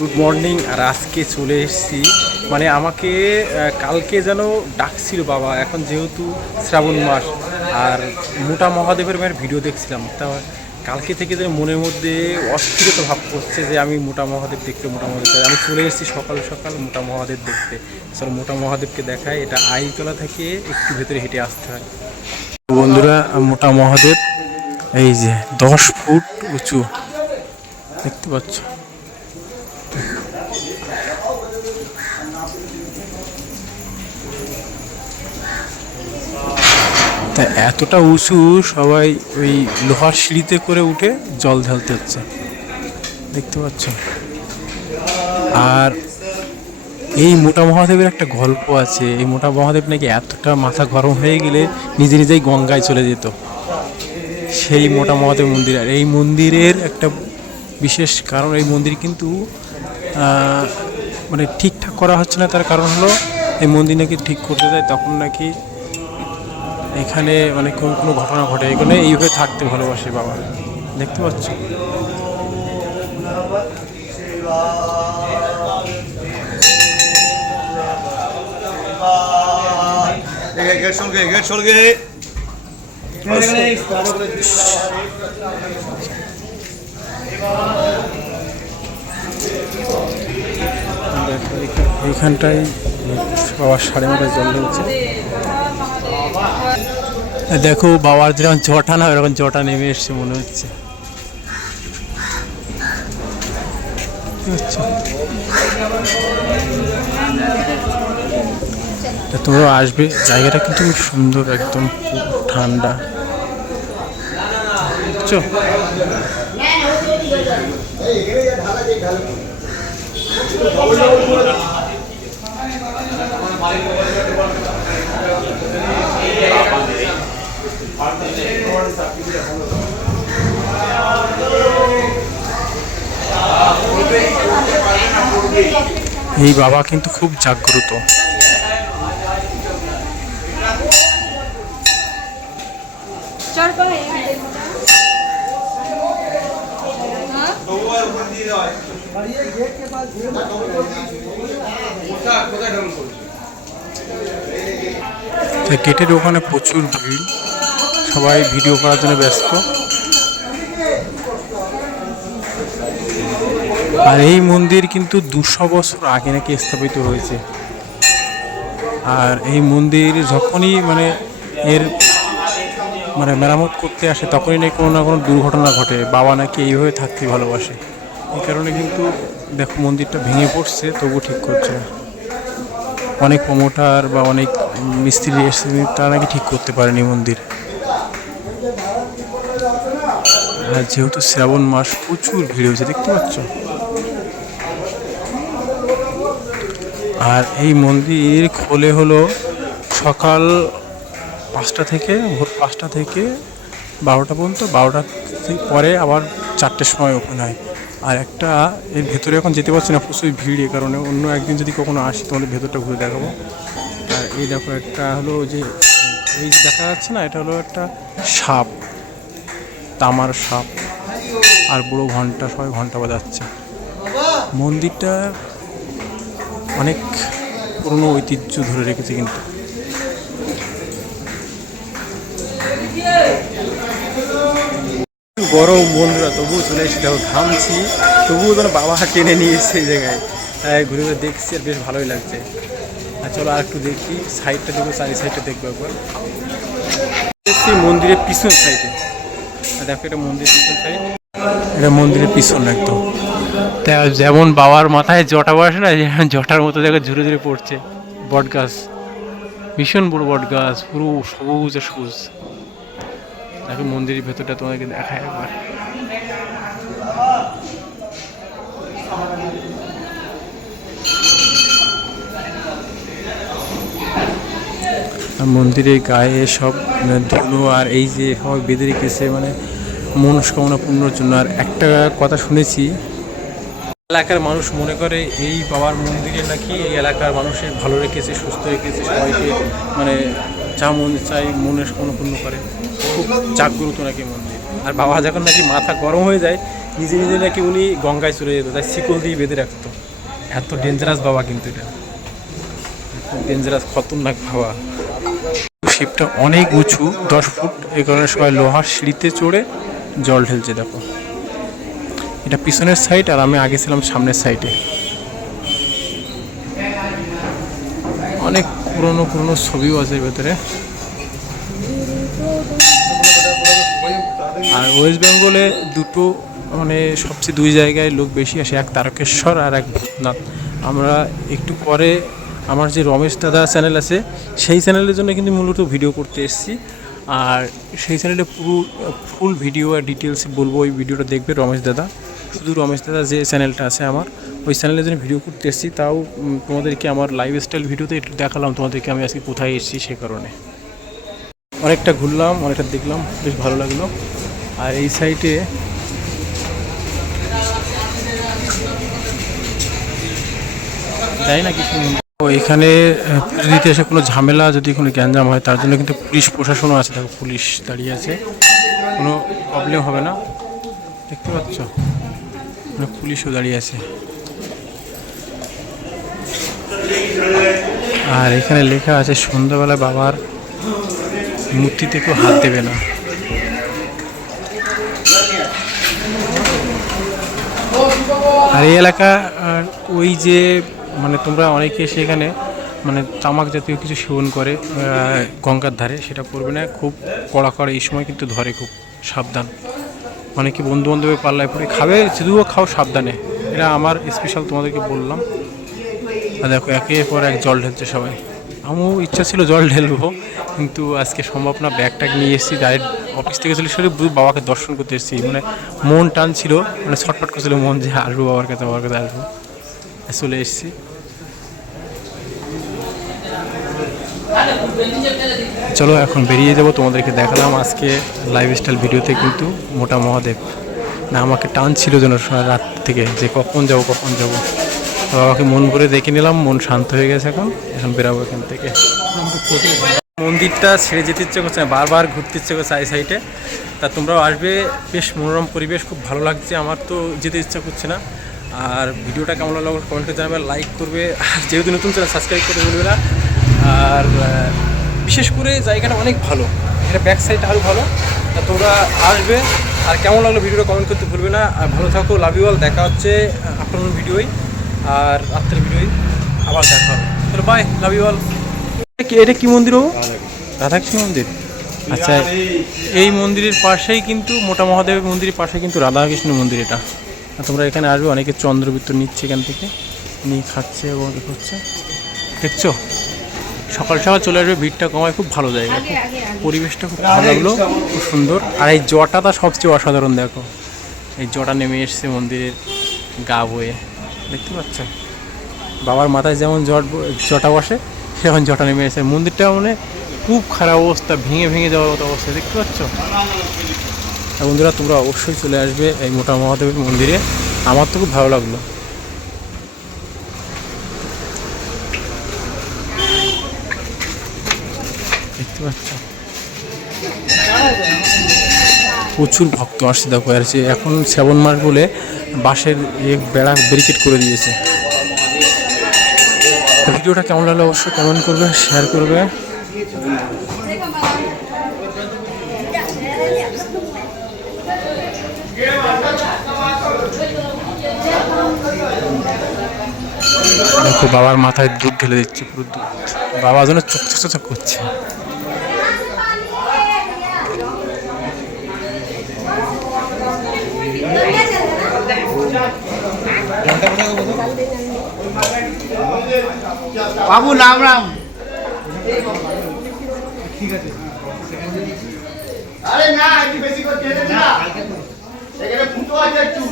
Good morning. আর আজকে চলে এসেছি, মানে আমাকে কালকে যেন ডাকছিল বাবা। এখন যেহেতু শ্রাবণ মাস আর মোটা মহাদেবের মেয়ের ভিডিও দেখছিলাম, তা কালকে থেকে যেন মনের মধ্যে অস্থিরতা ভাব করছে যে আমি মোটা মহাদেব দেখতে, মোটা মহাদেব আমি চলে এসেছি সকাল সকাল মোটা মহাদেব দেখতে। চলো মোটা মহাদেবকে দেখায়। এটা আইতলা থেকে একটু ভেতরে হেঁটে আসতে হয়। বন্ধুরা, মোটা মহাদেব এই যে 10 ফুট উঁচু দেখতে পাচ্ছ। তা এতটা উঁচু, সবাই ওই লোহার সিঁড়িতে করে উঠে জল ঢালতে হচ্ছে, দেখতে পাচ্ছ। আর এই মোটা মহাদেবের একটা গল্প আছে। এই মোটা মহাদেব নাকি এতটা মাথা গরম হয়ে গেলে নিজে নিজেই গঙ্গায় চলে যেত, সেই মোটা মহাদেব মন্দির। আর এই মন্দিরের একটা বিশেষ কারণ, এই মন্দির কিন্তু মানে ঠিকঠাক করা হচ্ছে না। তার কারণ হলো এই মন্দির নাকি ঠিক করতে যায় তখন নাকি এখানে মানে কোনো ঘটনা ঘটে। এখানে এইভাবে থাকতে ভালোবাসে বাবা, দেখতে পাচ্ছ। এইখানটায় বাবার 9:30 জল ঢেলছে। দেখো বাবার যেরকম জটা না, এরকম জটা নেমে এসছে মনে হচ্ছে। তোমরা আসবে, জায়গাটা কিন্তু খুব সুন্দর, একদম ঠান্ডা। বুঝছো? এই বাবা কিন্তু খুব জাগ্রত। গেটের ওখানে প্রচুর ভিড়, সবাই ভিডিও করার জন্য ব্যস্ত। আর এই মন্দির কিন্তু 200 বছর আগে নাকি স্থাপিত হয়েছে। আর এই মন্দির যখনই মানে এর মানে মেরামত করতে আসে তখনই নাকি কোনো না কোনো দুর্ঘটনা ঘটে। বাবা নাকি এইভাবে থাকতে ভালোবাসে, এই কারণে কিন্তু দেখো মন্দিরটা ভেঙে পড়ছে, তবু ঠিক করছে না। অনেক প্রমোটার বা অনেক মিস্ত্রি এসে তারা নাকি ঠিক করতে পারেনি মন্দির। আর যেহেতু শ্রাবণ মাস, প্রচুর ভিড় হয়েছে, দেখতে পাচ্ছ। আর এই মন্দির খোলে হলো সকাল 5টা থেকে, ভোর 5টা থেকে 12টা পর্যন্ত। 12টা পরে আবার 4টের সময় ওপেন হয়। আর একটা এর ভেতরে এখন যেতে পারছি না, প্রচুর ভিড়। এই কারণে অন্য একদিন যদি কখনো আসি তোমাদের ভেতরটা ঘুরে দেখাবো। আর এই দেখো একটা হলো যে এই দেখা যাচ্ছে না, এটা হলো একটা সাপ, তামার সাপ। আর বড় ঘন্টা, সবাই ঘন্টা বাজাচ্ছে। মন্দিরটা অনেক পুরনো ঐতিহ্য ধরে রেখেছে কিন্তু। গরম বন্ধুরা, তবুও চলে এসে দেখো ঘামছি, তবুও যেন বাবা টেনে নিয়ে এসছে এই জায়গায়। ঘুরে ঘুরে দেখছি আর বেশ ভালোই লাগছে। আর চলো আর একটু দেখি, সাইডটা দেখবো, চারি সাইডটা দেখবো একবার। মন্দিরের পিছন সাইডে দেখো, এটা মন্দিরের পিছন সাইড, এটা মন্দিরের পিছন একদম। তা যেমন বাবার মাথায় জটা বসে না, জটার মতো দেখো ঝুরে ঝুরে পড়ছে। বট গাছ, ভীষণ বড় বট গাছ, পুরো সবুজ আর সবুজ। দেখো মন্দিরের ভেতরটা তোমাদেরকে দেখায় একবার। মন্দিরের গায়ে সব ধুলো আর এই যে সবাই বেঁধে রেখেছে, মানে মনস্কামনা পূর্ণর জন্য। আর একটা কথা শুনেছি, এলাকার মানুষ মনে করে এই বাবার মন্দিরে নাকি এই এলাকার মানুষের ভালো রেখেছে, সুস্থ রেখেছে, সবাইকে মানে যা মন চাই মনস্কামনা পূর্ণ করে। খুব জাগ্রত নাকি মন্দির। আর বাবা যখন নাকি মাথা গরম হয়ে যায়, নিজে নিজে নাকি উনি গঙ্গায় চলে যেত, তাই শিকল দিয়ে বেঁধে রাখতো। এত ডেঞ্জারাস বাবা, কিন্তু এটা ডেঞ্জারাস খতরনাক বাবা। শিবটা অনেক উঁচু, 10 ফুট, এই কারণে সবাই লোহার সিঁড়িতে চড়ে জল ঢেলছে। দেখো এটা পিছনের সাইড, আর আমি আগে ছিলাম সামনের সাইডে। অনেক পুরনো পুরনো ছবিও আছে ভেতরে। আর ওয়েস্ট বেঙ্গলে দুটো মানে সবচেয়ে 2 জায়গায় লোক বেশি আসে, এক তারকেশ্বর আর এক ভূতনাথ। আমরা একটু পরে আমার যে রমেশ দাদা চ্যানেল আছে, সেই চ্যানেলের জন্য কিন্তু মূলত ভিডিও করতে এসেছি। আর সেই চ্যানেলে পুরো ফুল ভিডিও আর ডিটেলস বলবো, ওই ভিডিওটা দেখবে রমেশ দাদা। শুধু রমেশ দাদা যে চ্যানেলটা আছে আমার, ওই চ্যানেলের জন্য ভিডিও করতে এসেছি। তাও তোমাদেরকে আমার লাইফস্টাইল ভিডিওতে একটু দেখালাম তোমাদেরকে আমি আজকে কোথায় এসেছি, সে কারণে অনেকটা ঘুরলাম, অনেকটা দেখলাম, বেশ ভালো লাগলো। আর এই সাইডে যাই না কিছু। এখানে দিতে এসে কোনো ঝামেলা যদি কোনো গ্যাঞ্জাম হয়, তার জন্য কিন্তু পুলিশ প্রশাসনও আছে। দেখো পুলিশ দাঁড়িয়ে আছে, কোনো প্রবলেম হবে না। দেখতে পাচ্ছ পুলিশও দাঁড়িয়ে আছে। আর এখানে লেখা আছে সন্ধ্যাবেলা বাবার মূর্তিতে কেউ হাত দেবে না। আর এই এলাকা ওই যে মানে তোমরা অনেকে সেখানে মানে তামাক জাতীয় কিছু সেবন করে গঙ্গার ধারে, সেটা করবে না, খুব কড়া করে এই সময় কিন্তু ধরে, খুব সাবধান। অনেকে বন্ধু বান্ধবের পাল্লায় পড়ে খাবে, যদিও খাও সাবধানে, এটা আমার স্পেশাল তোমাদেরকে বললাম। আর দেখো একের পর এক জল ঢেলছে সবাই। আমিও ইচ্ছা ছিল জল ঢেলবো, কিন্তু আজকে সম্ভব না। ব্যাগটাকে নিয়ে এসেছি, ডাইরেক্ট অফিস থেকে চলে শুধু বাবাকে দর্শন করতে এসেছি। মানে মন টান ছিল, মানে ছটফট করছিল মন যে আসবো বাবার কাছে আসবো। চলে এসেছি। চলো এখন বেরিয়ে যাব, তোমাদেরকে দেখালাম আজকে লাইফস্টাইল ভিডিওতে। কিন্তু মোটা মহাদেব না আমাকে টান ছিল যেন রাত থেকে, যে কখন যাব কখন যাব। বাবাকে মন ভরে দেখে নিলাম, মন শান্ত হয়ে গেছে। এখন বেরাবো এখান থেকে। মন্দিরটা ছেড়ে যেতে ইচ্ছে করছে না, বারবার ঘুরতে ইচ্ছে করছে এই সাইডে। তা তোমরাও আসবে, বেশ মনোরম পরিবেশ, খুব ভালো লাগছে। আমার তো যেতে ইচ্ছা করছে না। আর ভিডিওটা কেমন লাগলো কমেন্ট করে জানাবে, লাইক করবে, আর যেহেতু নতুন চ্যানেল সাবস্ক্রাইব করতে ভুলবে না। আর বিশেষ করে জায়গাটা অনেক ভালো, এটা ব্যাক সাইডটা আরও ভালো। তা তোমরা আসবে, আর কেমন লাগলো ভিডিওটা কমেন্ট করতে ভুলবে না। আর ভালো থাকো, লাভ ইউ অল। দেখা হচ্ছে আপনার ভিডিওই আর রাত্রের ভিডিওই, আবার দেখা হবে। চলো বাই, লাভ ইউ অল। এটা কি মন্দির? ও রাধাকৃষ্ণ মন্দির। আচ্ছা, এই মন্দিরের পাশেই কিন্তু মোটা মহাদেবের মন্দিরের পাশে কিন্তু রাধাকৃষ্ণ মন্দির এটা। তোমরা এখানে আসবে, অনেকে চন্দ্রবৃত্ত নিচ্ছে এখান থেকে, নিয়ে খাচ্ছে এবং করছে, দেখছো। সকাল সকাল চলে আসবে, ভিড়টা কমায়, খুব ভালো জায়গা, পরিবেশটা খুব ভালো লাগলো, খুব সুন্দর। আর এই জটাটা সবচেয়ে অসাধারণ। দেখো এই জটা নেমে এসছে মন্দিরের গা বয়ে, দেখতে পাচ্ছ। বাবার মাথায় যেমন জটা বসে, সেরকম জটা নেমে এসেছে। মন্দিরটা মানে খুব খারাপ অবস্থা, ভেঙে ভেঙে যাওয়ার মতো অবস্থা, দেখতে পাচ্ছ। বন্ধুরা তোমরা অবশ্যই চলে আসবে এই মোটা মহাদেবের মন্দিরে, আমার তো খুব ভালো লাগলো। দেখতে পাচ্ছ প্রচুর ভক্ত আসছে। দেখো আর এখন শ্রাবণ মাস বলে বাঁশের বেড়া ব্যারিকেড করে দিয়েছে। ভিডিওটা কেমন লাগলো অবশ্যই কমেন্ট করবে, শেয়ার করবে। দেখো বাবার মাথায় দুধ ঢেলে দিচ্ছে, পুরো দুধ। বাবা যেন চকচক করছে। বাবু রাম রাম। ঠিক আছে, আরে না একটু বেশি করে টেনে না, এখানে ফুটো আছে একটু।